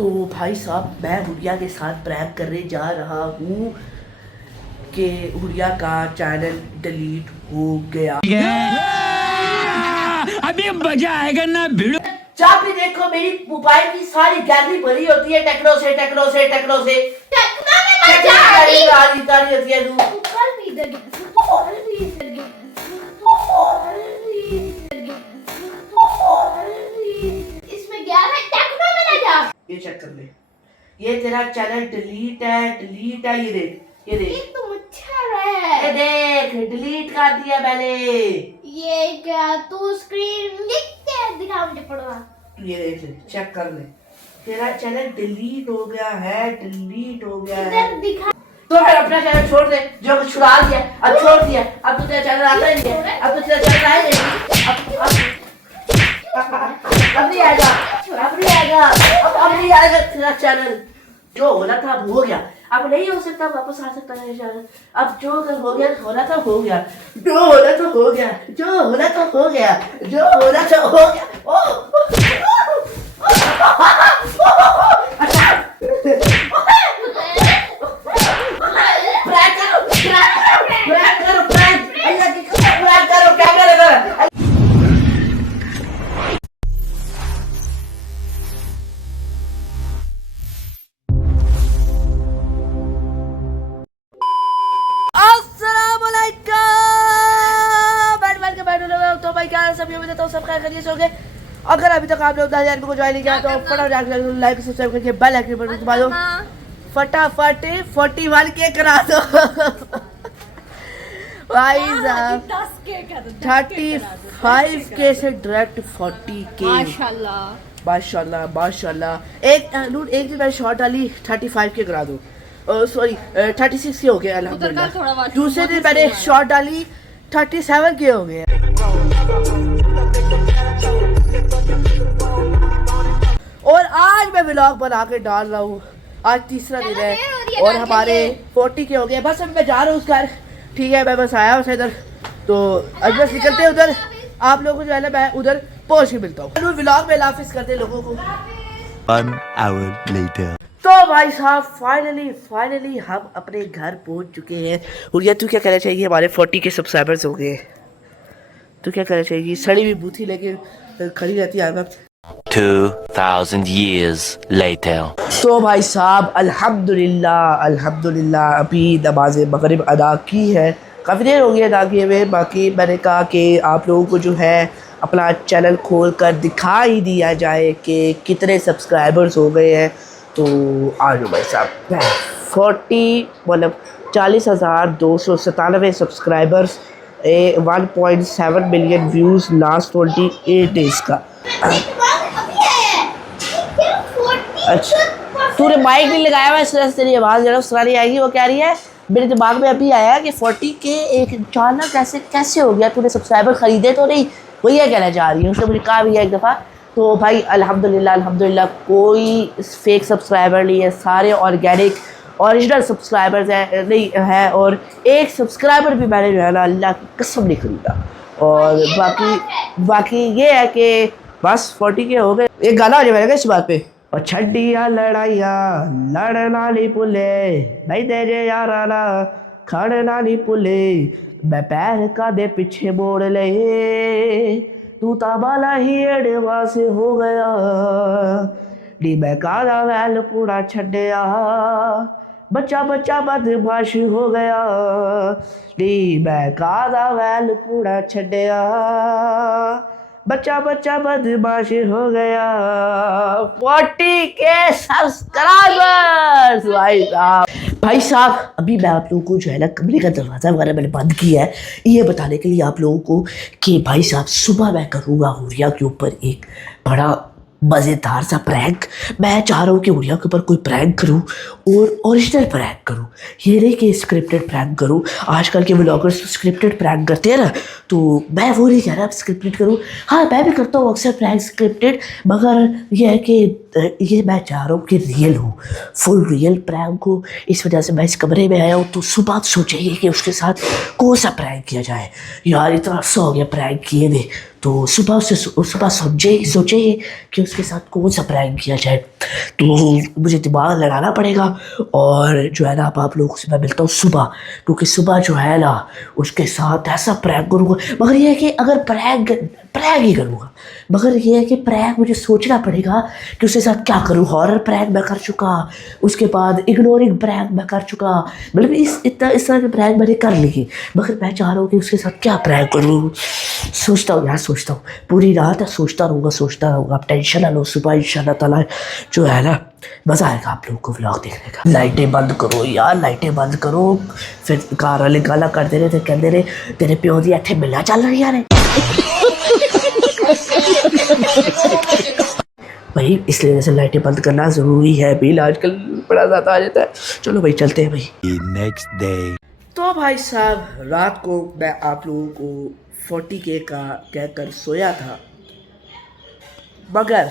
तो भाई साहब मैं हुरिया के साथ प्रैंक करने जा रहा हूँ कि हुरिया का चैनल डिलीट हो गया। अभी मजा आएगा ना भिड़ो। जब भी देखो मेरी मोबाइल की सारी गैलरी भरी होती है टेक्नो से होती है इसमें 11 टेक्नो में ना जा। ये चेक कर ले, ये तेरा चैनल डिलीट है। ये देख ये तो मच्छर है। ये देख डिलीट कर दिया मैंने। ये क्या तू स्क्रीन लिख के दिखा मुझे पढ़वा। ये देख ले, चेक कर ले, तेरा चैनल डिलीट हो गया है। इधर दिखा। तो फिर अपना चैनल छोड़ दे, जो छुड़ा दिया अब छोड़ दिया। अब तो तेरा चैनल आता ही नहीं है, अब तो तेरा चैनल आएगा नहीं। अब नहीं आएगा अब नहीं आएगा तेरा चैनल। जो होना था अब हो गया, अब नहीं हो सकता, वापस आ सकता है चैनल। अब जो हो गया होना था हो गया, जो होना तो हो गया, जो होना तो हो गया, जो होना तो हो गया। तो भाई क्या सभी उम्मीद है सब खैरियत से होंगे। अगर अभी तक आप लोग 10,000 को ज्वाइन नहीं किया तो फटाफट लाइक सब्सक्राइब करके बेल आइकन पर दबा दो। फटाफट 41 के करा दो भाई साहब। 35 के से डायरेक्ट 40 के। माशाल्लाह। एक दिन मैंने शॉर्ट डाली 35 के करा दो। सॉरी 36 के हो गए अल्हम्दुलिल्लाह। दूसरे दिन मैंने शॉर्ट डाली 37 के हो गए। और आज मैं व्लॉग बना के डाल रहा हूँ। आज तीसरा दिन है और हमारे 40 के हो गए। बस अब मैं जा रहा हूँ उस घर, ठीक है। मैं बस आया हूँ इधर, तो अब बस निकलते हैं उधर। आप लोगों को जो है ना मैं उधर पहुँच के मिलता हूँ। व्लॉग में हाफिज़ करते लोगों को। 1 hour later. तो भाई साहब फाइनली हम अपने घर पहुंच चुके हैं। हुरिया तू क्या कहना चाहिए? हमारे 40 के सब्सक्राइबर्स हो गए। तू क्या कहना चाहिए? सड़ी हुई बूथी लेके खड़ी रहती है हर वक्त। 2000 years later. तो भाई साहब अल्हम्दुलिल्लाह अभी नमाज मगरिब अदा की है। काफ़ी देर हो गई अदा किए हुए। बाकी मैंने कहा कि आप लोगों को जो है अपना चैनल खोल कर दिखा ही दिया जाए कि कितने सब्सक्राइबर्स हो गए हैं। तो आज भाई साहब 40,297 subscribers, 1.7 million views last 28 days का। अच्छा तूने माइक नहीं लगाया हुआ इस तरह से तेरी आवाज़ ज़रा सुनानी आएगी। वो कह रही है मेरे दिमाग में अभी आया कि 40 के एक अचानक कैसे हो गया? तूने सब्सक्राइबर ख़रीदे तो नहीं? वही कहना चाह रही हूँ। उसने मुझे कहा भी है एक दफ़ा। तो भाई अल्हम्दुलिल्लाह कोई फेक सब्सक्राइबर नहीं है, सारे ऑर्गेनिक ओरिजिनल सब्सक्राइबर्स हैं नहीं है। और एक सब्सक्राइबर भी मैंने जो है ना अल्लाह की कसम नहीं खरीदा। और बाकी ये है कि बस 40 के हो गए। एक गाना हो जाएगा इस बात पे। और छड्डिया लड़ाइया लड़ना नहीं भुले, नहीं दे जे यारा ना खड़ना नहीं भुले, मैं पैर का दे पीछे मोड़ ले, तू ताबाला ही एड़वा से हो गया, नी मैं काला वैल पूरा छड्डिया, बच्चा बदमाश हो गया, नी मैं काला वैल पूरा छड्डिया, बच्चा बदमाश हो गया। 40 के सब्सक्राइबर्स भाई साहब। अभी मैं आप लोगों को जो है ना कमरे का दरवाज़ा वगैरह मैंने बंद किया है ये बताने के लिए आप लोगों को कि भाई साहब सुबह मैं करूँगा हुरिया के ऊपर एक बड़ा मज़ेदार सा प्रैंक। मैं चाह रहा हूँ कि हुरिया के ऊपर कोई प्रैंक करूँ और ओरिजिनल प्रैंक करूँ, ये नहीं कि स्क्रिप्टेड प्रैंक करूँ। आजकल के व्लॉगर्स स्क्रिप्टेड प्रैंक करते हैं ना, तो मैं वो नहीं कह रहा स्क्रिप्टेड करूँ। हाँ मैं भी करता हूँ अक्सर प्रैंक स्क्रिप्टेड, मगर यह है कि ये मैं चाह रहा हूँ कि रियल हो, फुल रियल प्रैंक हो। इस वजह से मैं इस कमरे में आया हूँ। तो सुबह सोचेंगे कि उसके साथ कौन सा प्रैंक किया जाए। यार इतना अरसा हो गया प्रैंक किए हुए। तो सुबह सोचेंगे कि उसके साथ कौन सा प्रैंक किया जाए। तो मुझे दिमाग लगाना पड़ेगा। और जो है ना, अब आप लोगों से मैं मिलता हूँ सुबह, क्योंकि सुबह जो है ना उसके साथ ऐसा प्रैंक करूँगा। मगर ये है कि अगर प्रैंक ही करूँगा, मगर ये है कि प्रैंक मुझे सोचना पड़ेगा कि उसके साथ क्या करूँ। हॉरर प्रैंक मैं कर चुका, उसके बाद इग्नोरिंग प्रैंक मैं कर चुका, मतलब इस तरह के प्रैंक मैंने कर लिए। मगर मैं चाह रहा हूँ कि उसके साथ क्या प्रैंक करूँ। सोचता हूँ यार, सोचता हूँ पूरी रात सोचता रहूँगा। आप टेंशन ना लो, सुबह इंशाल्लाह ताला जो है ना मज़ा आएगा आप लोगों को व्लॉग देखने का। लाइटें बंद करो यार, लाइटें बंद करो। फिर घर वाले गाला करते रहे, तो कहते रहे तेरे प्यो दी इत्थे मिला चल रही है भाई, इसलिए जैसे लाइटें बंद करना ज़रूरी है। बिल आजकल बड़ा ज़्यादा आ जाता है। चलो भाई चलते हैं भाई। The next day. तो भाई साहब, रात को मैं आप लोगों को 40K का कहकर सोया था, मगर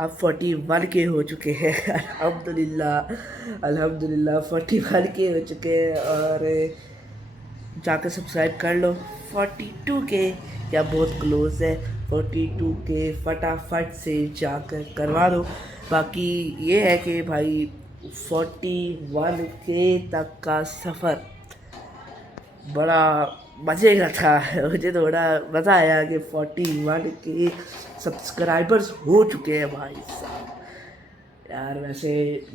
अब 41K हो चुके हैं। अल्हम्दुलिल्लाह 41K हो चुके हैं। और जाकर सब्सक्राइब कर लो। 42K या बहुत क्लोज है। 42K फटाफट से जाकर करवा दो। बाकी ये है कि भाई 41K तक का सफ़र बड़ा मज़े का था। मुझे थोड़ा मज़ा आया कि 41K सब्सक्राइबर्स हो चुके हैं भाई साहब। यार वैसे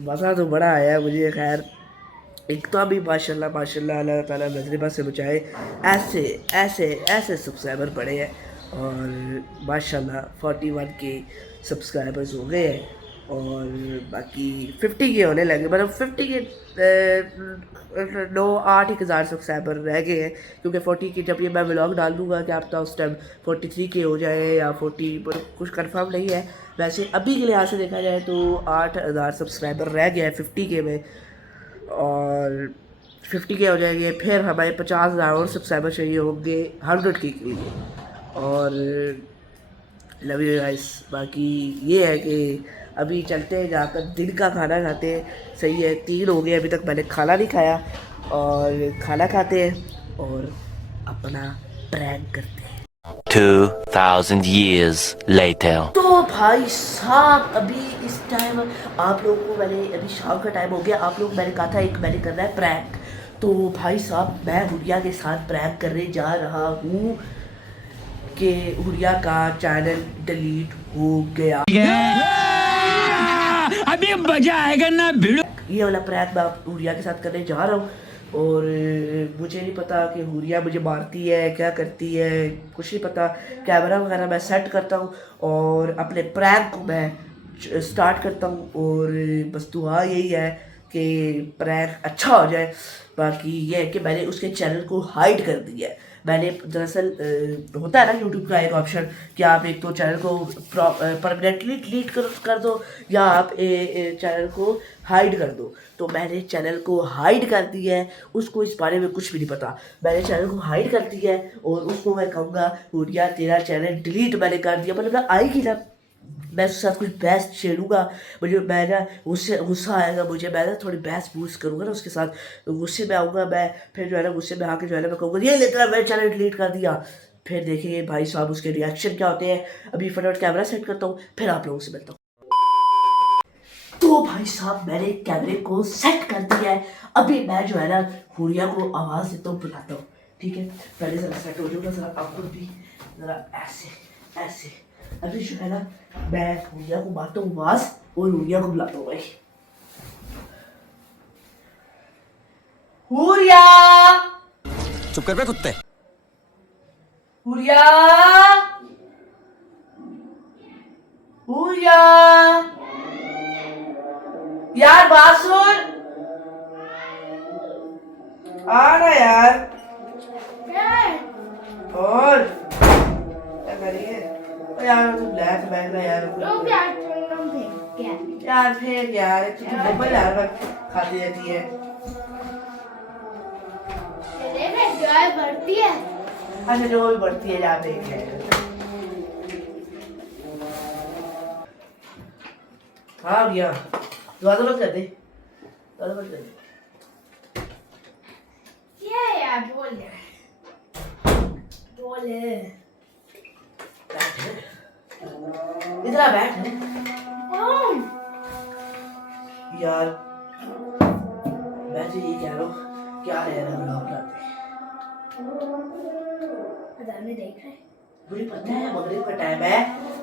मज़ा तो बड़ा आया मुझे। खैर एक तो अभी माशाल्लाह अल्लाह ताला नजरिबा से बचाए, ऐसे सब्सक्राइबर बढ़े हैं। और माशाल्लाह 41K सब्सक्राइबर्स हो गए हैं। और बाकी 50K होने लगे, मतलब 50K 9-8 सब्सक्राइबर रह गए हैं। क्योंकि 40K जब ये मैं व्लॉग डाल दूँगा क्या पता उस टाइम 43K हो जाए या 40, पर कुछ कंफर्म नहीं है। वैसे अभी के लिहाज से देखा जाए तो 8000 सब्सक्राइबर रह गए हैं 50K में। और 50K हो जाएंगे, फिर हमारे 50,000 और सब्सक्राइबर चाहिए होंगे 100K के लिए। और लव यू गाइस। बाकी ये है कि अभी चलते हैं, जाकर दिन का खाना खाते हैं। सही है, 3 हो गए अभी तक मैंने खाना नहीं खाया। और खाना खाते हैं और अपना प्रैंक करते हैं। 2,000 years later. तो भाई साहब अभी इस टाइम आप लोगों को मैंने, अभी शाम का टाइम हो गया, आप लोग मैंने कहा था एक मैंने करना है प्रैंक। तो भाई साहब मैं हुरिया के साथ प्रैंक करने जा रहा हूँ कि हुरिया का चैनल डिलीट हो गया। अभी मजा आएगा ना भिड़ो। ये वाला प्रैंक मैं हुरिया के साथ करने जा रहा हूँ। और मुझे नहीं पता कि हुरिया मुझे मारती है क्या करती है, कुछ नहीं पता। कैमरा वगैरह मैं सेट करता हूँ और अपने प्रैंक को मैं स्टार्ट करता हूँ। और बस दुआ यही है कि प्रैंक अच्छा हो जाए। बाकी ये है कि मैंने उसके चैनल को हाइड कर दिया है। मैंने दरअसल होता है ना यूट्यूब का एक ऑप्शन कि आप एक तो चैनल को परमानेंटली डिलीट कर दो या आप चैनल को हाइड कर दो। तो मैंने चैनल को हाइड कर दिया है। उसको इस बारे में कुछ भी नहीं पता। मैंने चैनल को हाइड कर दिया है और उसको मैं कहूँगा हुरिया तेरा चैनल डिलीट मैंने कर दिया। मतलब ना आएगी ना, मैं उसके साथ कुछ बहस छेड़ूंगा। मुझे मैं ना उससे गुस्सा आएगा, मुझे मैं ना थोड़ी बहस बूस करूँगा ना उसके साथ, तो गुस्से में आऊँगा मैं। फिर जो है ना गुस्से में आके जो है ना मैं कहूँगा ये लेकर मैंने चैनल डिलीट कर दिया। फिर देखेंगे भाई साहब उसके रिएक्शन क्या होते हैं। अभी फटाफट कैमरा सेट करता हूँ, फिर आप लोगों से मिलता हूँ। तो भाई साहब मैंने कैमरे को सेट कर दिया है। अभी मैं जो है ना हुरिया को आवाज़ देता हूँ, बुलाता हूँ। ठीक है, पहले ज़रा सेट हो जाऊँगा, ज़रा आपको भी ज़रा ऐसे। अभी जो है ना मैं हुरिया को मारता हूँ आवाज़ और हुरिया को बुलाता हूँ भाई। हुरिया, चुप कर बे कुत्ते। हुरिया, हुरिया, यार बात सुन, आ ना यार। और क्या करिए यार, तू ब्लैक बैग ना यार। यार फिर यार तू डबल यार खाती रहती है। बढ़ती है। अच्छा जो भी बढ़ती है यार देख है। हाँ गया दरवाजा बंद कर दे दरवाजा बंद कर दे क्या है यार बोल बैठ इधर आ बैठ कौन यार मैं तो ये कह रहा हूँ क्या है यार ब्लॉग बनाते पता नहीं देख रहे मुझे पता है मगरिब का टाइम है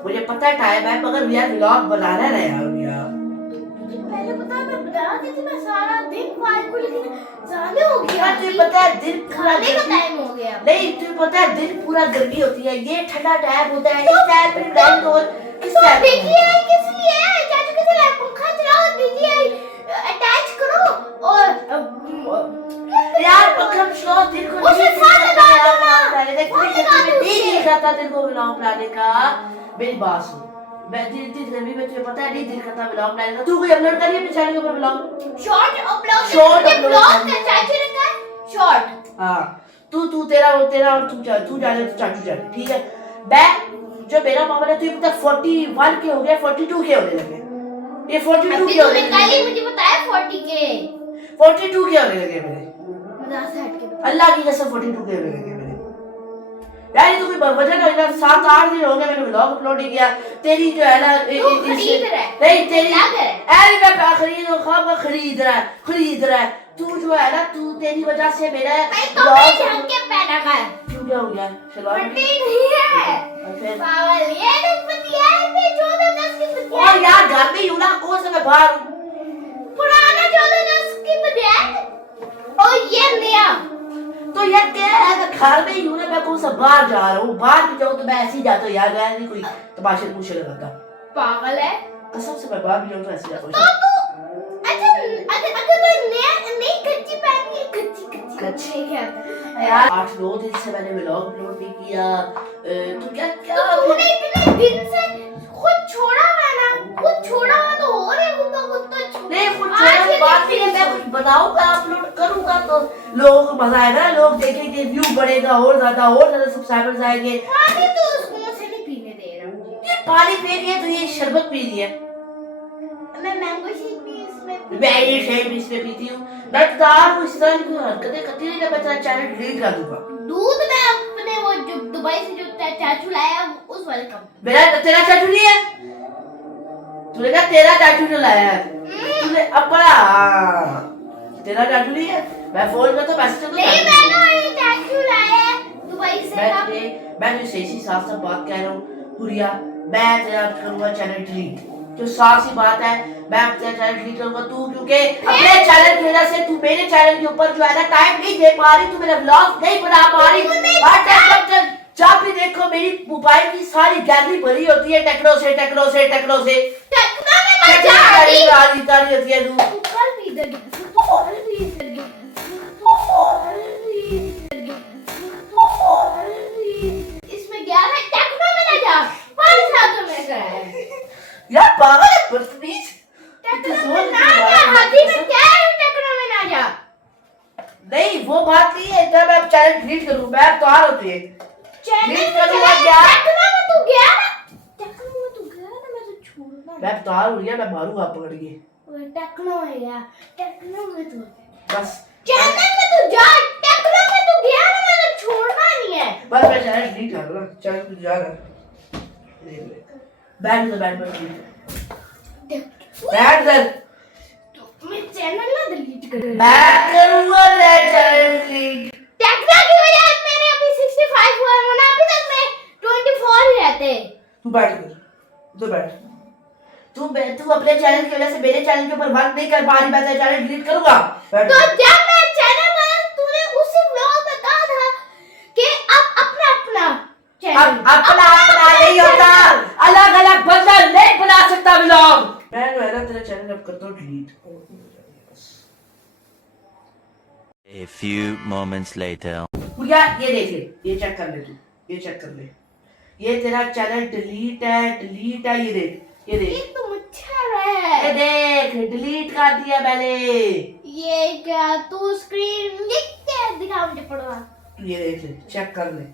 मुझे पता है टाइम है मगर यार व्लॉग बनाना है यार यार मुझे पहले पता है मैं बना देती मैं सारा दिन फाइल को लेकिन ज्यादा हो गया यार तुझे पता है दिन पूरा खाने का गर्मी- टाइम हो गया नहीं तुझे पता है दिन पूरा गर्मी होती है ये ठंडा टाइम होता है इस टाइम पे टाइम तो किस तो टाइम देखिए किस लिए है चाचू किस लिए पंखा चलाओ दीजिए अटैच करो और यार पंखा चलाओ दिन को उसे नहीं फन लगा यार, दो ना। पहले देख फन मुझे लगा दो नहीं उसे। दिख रहा था तेरे को व्लॉग बनाने का मेरी बात सुन मैं दिन गर्मी में तुझे पता है नहीं दिल करता व्लॉग बनाने का तू कोई अपलोड करिए अपने चैनल के ऊपर व्लॉग शॉर्ट अपलोड Short करके upload ब्लॉग करना का है। चाचू ने कहा शॉर्ट हाँ तू तेरा और तू जाने तो चाचू जाने ठीक है मैं जो मेरा मामला है तुझे पता 41 के हो गया 42 के होने लगे ये 42 अभी के होने तूने कल लगे ही मुझे बताया 40 के 42 के होने लगे मेरे मजाक से हट के बता अल्लाह की कसम 42 के होने लगे मेरे यार ये तो कोई वजह नहीं ना 7-8 दिन हो गए मैंने व्लॉग अपलोड नहीं किया तेरी जो है ना तू खरीद रहा है। नहीं तेरी लग है। अरे मैं खरीद रहा है तू जो है ना तू तेरी वजह से मेरा मैं तो मैं ढंग के पहना का है क्यों क्या हो गया सलवार में? फटी नहीं है फिर पावल ये नहीं पतिया है मैं 14-10 की पतिया और यार घर में ही हूँ ना कौन सा मैं बाहर हूँ पुराना 14-10 की पतिया है और ये नया तो यार क्या है मैं घर में ही हूँ ना मैं कौन सा बाहर जा रहा हूँ बाहर भी जाऊँ तो मैं ऐसे ही जाता हूँ यार मैं नहीं कोई तमाशे पूछे लगाता पागल है कसम से मैं बाहर भी जाऊँ तो ऐसे ही जाता तो हूँ तू अच्छा अगर कोई नया नई कच्ची पहनी है कच्ची क्या यार 8-9 दिन से मैंने व्लॉग अपलोड नहीं किया तो क्या क्या तो तूने इतने दिन से खुद छोड़ा हुआ है ना खुद छोड़ा हुआ तो हो रहे खुद तो छोड़ नहीं कुछ आज छोड़ने के के बाद दिन भी मैं कुछ बनाऊंगा अपलोड करूंगा तो लोगों को मजा आएगा ना लोग देखेंगे व्यू बढ़ेगा और ज्यादा सब्सक्राइबर्स आएंगे पानी तो उस मुंह से नहीं पीने दे रहा मुझे ये पानी पी रही है तो ये शरबत पी रही है मैं मैंगो शेक भी इसमें मैं ये शेक भी इसमें पीती हूँ मैं तो आपको इस तरह की हरकतें करती नहीं मैं तेरा चैनल डिलीट कर दूंगा दूध मैं अपने वो जो दुबई से जो चाचू लाया उस वाले कंपनी मेरा तेरा चाचू नहीं है तूने कहा तेरा चाचू ने लाया है तूने अपना तेरा चाचू नहीं है मैं फोन करता मैसेज करता नहीं मैंने वही चाचू लाया है दुबई से मैं तुझे सही साफ साफ बात कह रहा हूँ हुरिया मैं तेरा करूंगा चैनल डिलीट जो साफ सी बात है मैं अपना चैनल डिलीट करूंगा तू क्योंकि अपने चैनल की वजह से तू मेरे चैनल के ऊपर जो है ना टाइम नहीं दे पा रही तू मेरा व्लॉग नहीं बना पा रही हर टाइम जब भी देखो मेरी मोबाइल की सारी गैलरी भरी होती है टेक्नो से टेक्नो में मत जा तारी होती है तू तू कल भी इधर गया तू कल भी इधर गया तू कल भी इधर गया तू कल भी इसमें गया है टेक्नो में ना जा 5 साल तो मैं कराया यार पागल है बदतमीज टेक्नो में ना जा हाथी में क्या है टेक्नो में ना जा नहीं वो बात नहीं है जब मैं चैनल डिलीट करूं मैं तो आ रहा हूं चैनल डिलीट में करूंगा चला क्या टेक्नो में तू गया ना टेक्नो में तू गया ना मैं तो छोड़ना मैं तो आ रहा हूं मैं मारूंगा पकड़ के नहीं टेक्नो है यार टेक्नो में तू बस चैनल में तू जा टेक्नो में तू गया ना मैं तो छोड़ना नहीं है बस मैं चैनल डिलीट कर रहा हूं चैनल तू जा रहा बैठ जा बैठ कर तो मैं चैनल ना डिलीट कर मैं करूंगा मैं चैनल डिलीट टेक्नो की वजह से मेरे अभी 65 हुआ है ना अभी तक मैं 24 ही रहते तू बैठ तू अपने चैनल की वजह से मेरे चैनल के ऊपर वर्क नहीं कर पा रही मैं तेरा चैनल डिलीट करूंगा बैठ तो जब मैं चैनल बनाया तूने उसी व्लॉग में कहा था कि अब अपना अपना चैनल अपना नहीं होता अलग अलग बंदा नहीं बना सकता व्लॉग मैं जो है ना तेरा चैनल अब करता हूँ delete A few moments later. भैया ये देख ले ये चेक कर ले तू ये चेक कर ले ये तेरा चैनल डिलीट है ये देख ये तो मच्छर ये है देख डिलीट कर दिया मैंने ये क्या तू स्क्रीन लिख के दिखा मुझे पढ़वा ये देख ले चेक कर ले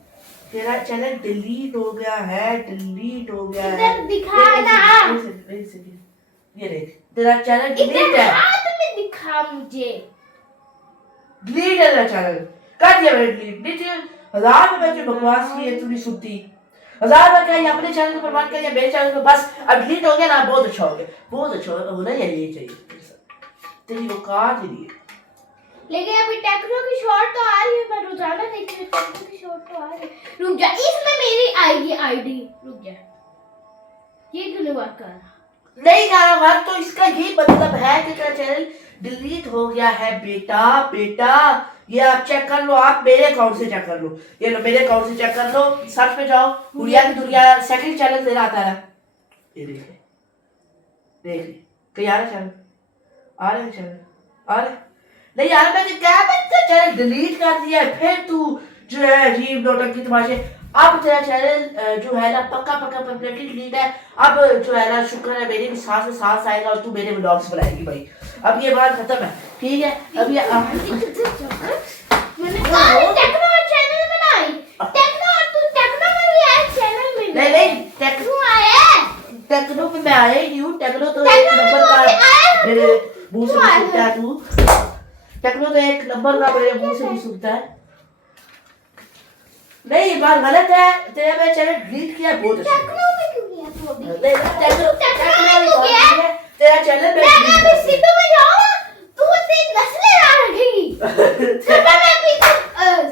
तेरा चैनल डिलीट हो गया है इधर दिखा ना। ये देख तेरा चैनल डिलीट इधर है, हाथ में दिखा मुझे। डिलीट है तेरा चैनल, कर दिया मैंने डिलीट। नहीं 1000 रुपए की बकवास की है, तू नहीं सुनती। 1000 रुपए का ये अपने चैनल को बर्बाद कर दिया, मेरे चैनल को बस अब डिलीट हो गया ना, बहुत अच्छा हो गया, बहुत अच्छा होना यही चाहिए, तेरी औकात ही नहीं है। लेकिन अभी टेक्नो की शॉर्ट तो आ रही है, मैं रोजाना देख रही हूँ टेक्नो की शॉर्ट तो आ रही है। रुक जा, इसमें मेरी आएगी आईडी, रुक जा, ये क्यों नहीं वर्क कर रहा? नहीं कर रहा, तो इसका ये मतलब है कि तेरा चैनल डिलीट हो गया है बेटा। बेटा ये आप चेक कर लो, आप मेरे अकाउंट से चेक कर लो, ये लो मेरे अकाउंट से चेक कर लो, सर्च पे जाओ, गुड़िया की दुनिया सेकंड चैनल तेरा आता है, ये देख देख कहीं आ रहा चैनल, आ रहा चैनल, आ रहा नहीं यार, मैंने क्या बच्चा चैनल डिलीट कर दिया है, फिर तू जो है अजीब नौटंकी तमाशे। अब तेरा चैनल जो है ना पक्का पक्का परफेक्टली डिलीट है। अब जो है ना शुक्र है मेरी भी सांस में सांस आएगा और तू मेरे व्लॉग्स बनाएगी भाई। अब ये बात खत्म है, ठीक है। अब ये मैंने टेक्नो चैनल बनाई, टेक्नो तू टेक्नो में भी आया चैनल में, नहीं टेक्नो आया, टेक्नो पे मैं आया ही नहीं हूँ। टेक्नो तो एक नंबर का मेरे मुंह से भी सुनता है तू, टेक्नो तो एक नंबर का मेरे मुंह से भी सुनता है। नहीं ये बात गलत है, तेरा मैं चैनल डिलीट किया बहुत अच्छा। टेक्नो में क्यों गया तू अभी? नहीं टेक्नो में गया तेरा चैनल मैं अभी सिद्धू में जाऊंगा, तू तेरी नस्लें ना रखेगी। फिर मैं भी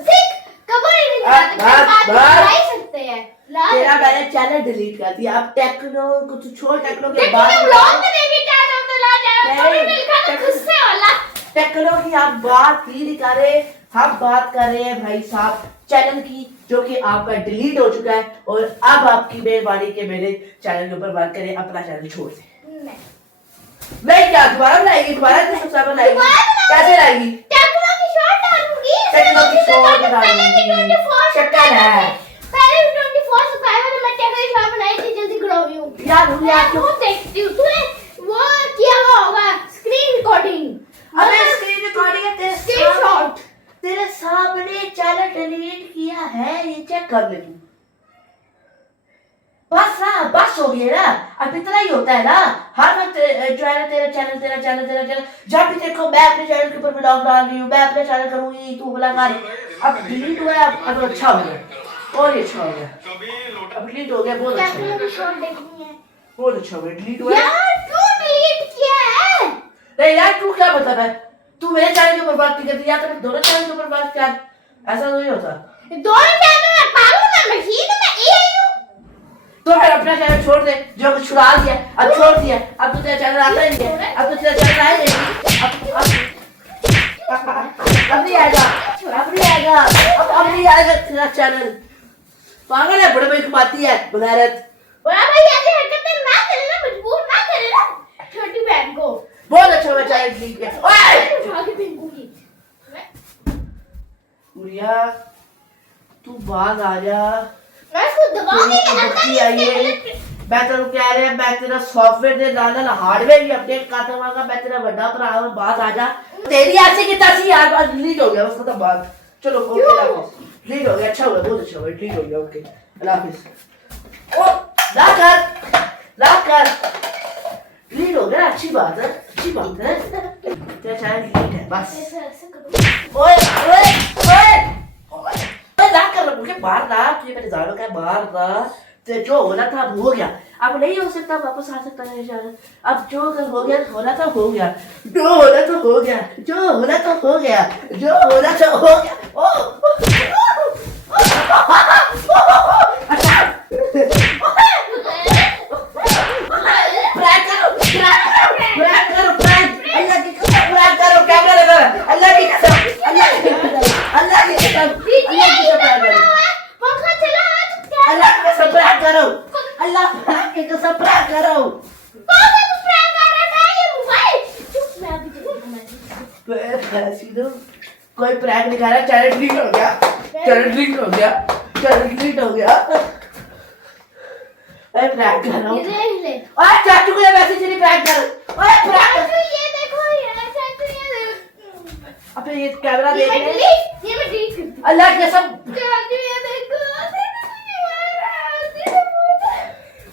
सिख कबर ही नहीं ला सकते हैं। तेरा मैंने चैनल डिलीट कर दिया, अब टेक्नो को तू छोड़, टेक्नो के टेक्नो बाद ब्लॉग में देखी चैनल तो ला जाए, कभी मिलकर तो गुस्से वाला। टेक्नो की आप बात ही नहीं कर रहे, हम बात कर रहे हैं भाई साहब चैनल की, जो कि आपका डिलीट हो चुका है, और अब आपकी मेहरबानी के मेरे चैनल के ऊपर बात करें, अपना चैनल छोड़ दे। नहीं क्या दोबारा बनाएगी, दोबारा सब्सक्राइबर लाएगी, कैसे लाएगी? टेक्नो की शॉर्ट डालूंगी, टेक्नो की शॉर्ट डालूंगी, शक्ल है पहले 24 सब्सक्राइबर मैं टेक्नो की शॉर्ट बनाई थी, जल्दी करो यार क्यों देखती हूँ तूने वो किया हुआ होगा स्क्रीन रिकॉर्डिंग। अबे स्क्रीन रिकॉर्डिंग है तेरे स्क्रीनशॉट, तेरे सामने चैनल डिलीट किया है, ये चेक कर ले तू। बस ना, बस हो गया ना, अब इतना ही होता है ना, हर वक्त जो है ना तेरा चैनल जब भी देखो मैं अपने चैनल के ऊपर व्लॉग डाल रही हूँ, मैं अपने चैनल करूंगी, तू बोला कर, अब डिलीट हुआ है, अब अच्छा हो गया, और ये अच्छा हो गया, अब डिलीट हो गया, बहुत अच्छा हो टेक्नो गया, की शॉर्ट देखनी है बहुत अच्छा हो गया, डिलीट हुआ है। यार, क्यों डिलीट किया है? नहीं यार तू क्या मतलब है, तू मेरे चैनल के ऊपर बात नहीं करती, या तो मैं दोनों चैनल के ऊपर बात कर, ऐसा तो नहीं होता। दोनों चैनल में पागल, मैं मशीन में एआई हूं। तो फिर अपना चैनल छोड़ दे, जो कुछ छुड़ा दिया, अब छोड़ दिया, अब तो तेरा चैनल आता ही नहीं है, अब तो तेरा चैनल आएगा नहीं, अब नहीं आएगा, अब नहीं आएगा तेरा चैनल। पागल है, बड़े भाई कमाती है बगैरत। बड़ा भाई ऐसी हरकतें ना करे ना, मजबूर ना करे ना छोटी बहन को। बहुत अच्छा मैं चैनल डिलीट किया। ओए उठा के फेंकूंगी गुड़िया तू बाहर आ जा, मैं इसको दबाऊंगी कि अंदर बच्ची आई है, मैं तेरे को कह रहा मैं तेरा सॉफ्टवेयर दे नाल हार्डवेयर भी अपडेट कर देवांगा, मैं तेरा बड़ा भरा हूं, बात आ जा। तेरी ऐसी की तैसी यार बात डिलीट हो गया, बस खत्म बात। चलो ओके डिलीट हो गया, अच्छा हुआ, बहुत अच्छा हुआ, डिलीट हो गया, ओके अल्लाह हाफिज। ओ ला कर डिलीट हो गया, अच्छी बात है, अच्छी बात है, तेरा चैनल डिलीट है बस। ओए ओए ओए ओए ना कर मुझे बाहर ना, तुझे मैंने जानो का बाहर ना, तो जो होना था अब हो गया, अब नहीं हो सकता, वापस आ सकता है शायद, अब जो कल हो गया होना था हो गया, जो होना तो हो गया, जो होना तो हो गया, जो होना तो हो गया। अच्छा प्रैंक करो, प्रैंक करो, प्रैंक, अल्लाह की कसम प्रैंक करो, कैमरा लगा, अल्लाह की कसम, अल्लाह की कसम, अल्लाह की कसम, अल्लाह की कसम, पंखा चला आज क्या? अल्लाह की कसम प्रैंक करो, अल्लाह की कसम प्रैंक करो। कौन सा तू प्रैंक कर रहा था? ये मोबाइल चुप, मैं अभी देखूंगा। सीधो कोई प्रैंक नहीं कर रहा, चैनल डिलीट हो गया, चैनल डिलीट हो गया, चैनल डिलीट हो गया, मैं प्रैंक कर रहा हूँ। ले ओए चाचू को मैसेज नहीं प्रैंक कर, ओए प्रैंक, ये देखो, ये चाचू ये देखो, अबे ये कैमरा देख ले, ये मैं डिलीट कर दूं। अल्लाह की कसम, चाचू ये देखो,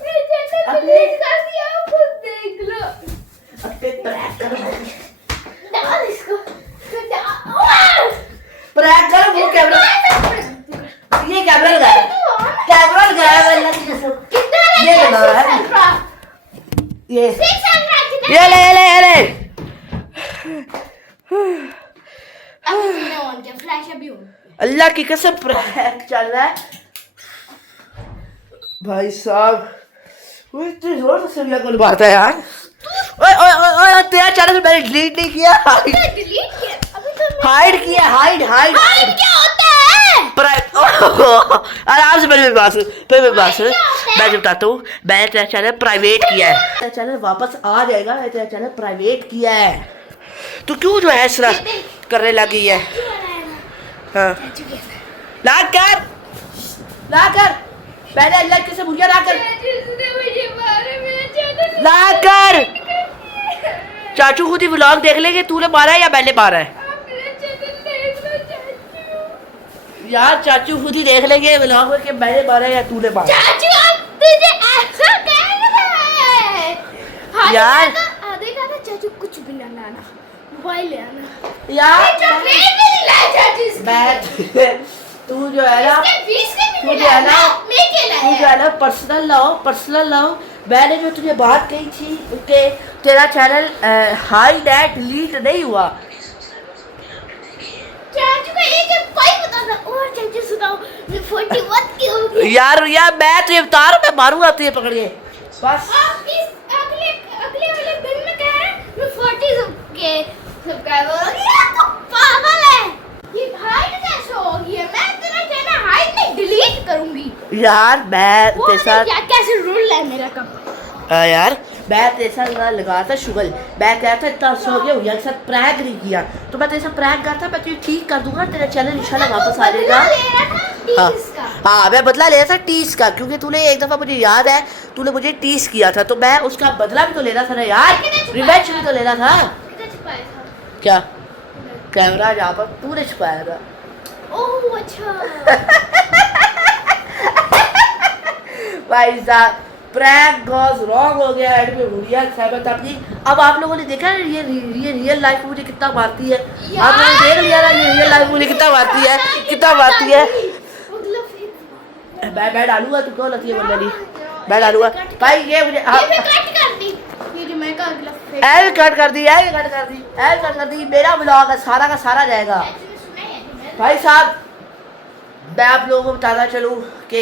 ये चैनल डिलीट कर दिया, खुद देख लो। डाल इसको प्रैंक कर वो कैमरा, ये कैमरा लगाया है अल्लाह की कसम। ये लगा है ये ले अल्लाह की कसम प्रैंक चल रहा है भाई साहब। वो इतनी जोर से सबिया को मारता है यार। ओए ओए ओए तेरा चैनल मैंने डिलीट नहीं किया, हाइड किया। हाइड क्या होता है? आराम से मेरे पास मैं जो बताता हूँ, मैंने तेरा चैनल प्राइवेट किया है। तेरा चैनल वापस आ जाएगा, मैंने तेरा चैनल प्राइवेट किया है। तो क्यों जो है इस तरह करने लगी है? हाँ ला कर पहले अल्लाह के से मुझे ला कर चाचू खुद ही व्लॉग देख लेंगे तूने मारा है या मैंने मारा है यार। चाचू खुद ही देख लेंगे व्लॉग में कि मैंने मारा है या तूने मारा। चाचू अब तुझे ऐसा कह रहा है यार चाचू कुछ भी ना लाना, मोबाइल ले आना यार। चॉकलेट भी नहीं लाया चाचू इसके। तू जो है ना पर्सनल लाओ। मैंने जो तुझे बात कही थी कि तेरा चैनल हाइड है, डिलीट नहीं हुआ। चाचू का एक पॉइंट बता दो और चाचू सुनाओ मैं 41 की हो गई यार मैं तुझे बता रहा हूं, मैं मारूंगा तुझे पकड़ के बस। आप इस अगले वाले दिन में कह रहे हैं मैं 40 के सब्सक्राइबर हो गया। तो पागल है ये, हाइड कैसे होगी? मैं तेरा चैनल हाइड नहीं डिलीट करूंगी यार। मैं तेरे साथ क्या कैसे रूल है मेरा कब यार मैं तेरे साथ लगा था शुगल। मैं कहता इतना सो गया हुआ के साथ प्रैंक नहीं किया, तो मैं तेरे साथ प्रैंक करता, मैं तुझे ठीक कर दूंगा, तेरा चैनल इंशाल्लाह वापस आ जाएगा। हाँ मैं बदला ले रहा था 30 का, क्योंकि तूने एक दफ़ा मुझे याद है तूने मुझे 30 किया था, तो मैं उसका बदला भी तो लेना था ना यार, रिवेंज भी तो लेना था। क्या कैमरा जहाँ पर तूने छुपाया था? ओह अच्छा भाई साहब प्रैंक गॉज रॉन्ग हो गया। एड में हुरिया सहमत अपनी। अब आप लोगों ने देखा है ये रियल लाइफ मुझे कितना मारती है। आप लोगों ने देख लिया ना ये रियल लाइफ मुझे कितना मारती है। मैं डालूंगा, तू क्यों लगती है मंडली? मैं डालूंगा भाई ये मुझे कट कर दी मेरा ब्लॉग है सारा का सारा जाएगा। भाई साहब मैं आप लोगों को बताना चलूँ कि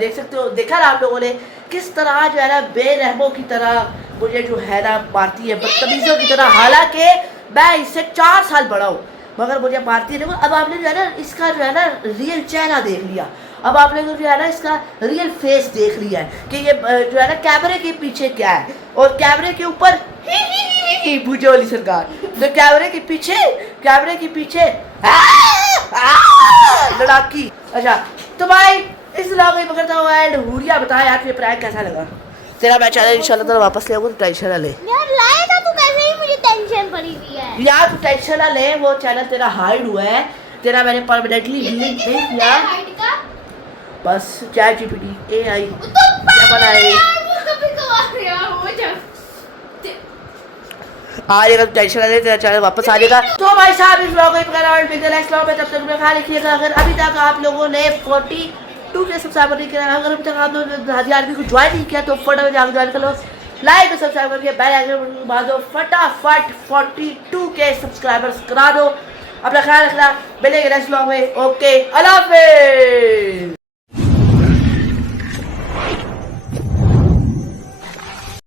देख सकते हो, देखा ना आप लोगों ने किस तरह जो है ना बेरहमों की तरह मुझे जो है ना मारती है, बदतमीज़ों की तरह। हालांकि मैं इससे 4 साल बड़ा हूँ मगर मुझे मारती है। अब आपने जो है ना इसका जो है ना रियल चेहरा देख लिया, अब आप लोगों को जो है ना इसका रियल फेस देख लिया है कि ये जो है ना कैमरे के पीछे क्या है और कैमरे के ऊपर भूजे वाली सरकार, तो कैमरे के पीछे लड़ाकी। अच्छा तो भाई इस व्लॉग में पकड़ता हुआ एंड हुरिया बताया यार ये प्रैंक कैसा लगा तेरा? मैं चैनल इंशाल्लाह तेरा वापस ले आऊंगा, तो टेंशन ना ले यार लाएगा तू कैसे ही, मुझे टेंशन पड़ी हुई है यार, तू टेंशन ना ले। वो चैनल तेरा हाइड हुआ है, तेरा मैंने परमानेंटली डिलीट नहीं किया। बस ChatGPT AI क्या बनाए आएगा, तो टेंशन ना ले, तेरा चैनल वापस आ जाएगा। तो भाई साहब इस व्लॉग को नेक्स्ट व्लॉग में तब तक ख्याल रखिएगा। अगर अभी तक आप लोगों ने 42 के सब्सक्राइबर नहीं किया, अगर अभी तक आप लोगों ने 1000 आदमी को ज्वाइन नहीं किया तो फटाफट जाकर ज्वाइन कर लो, लाइक और सब्सक्राइब करके बेल आइकन दबा दो, फटाफट 42 के सब्सक्राइबर्स करा दो। अपना ख्याल रखना, मिलेंगे नेक्स्ट व्लॉग में। ओके अल्लाह हाफिज़।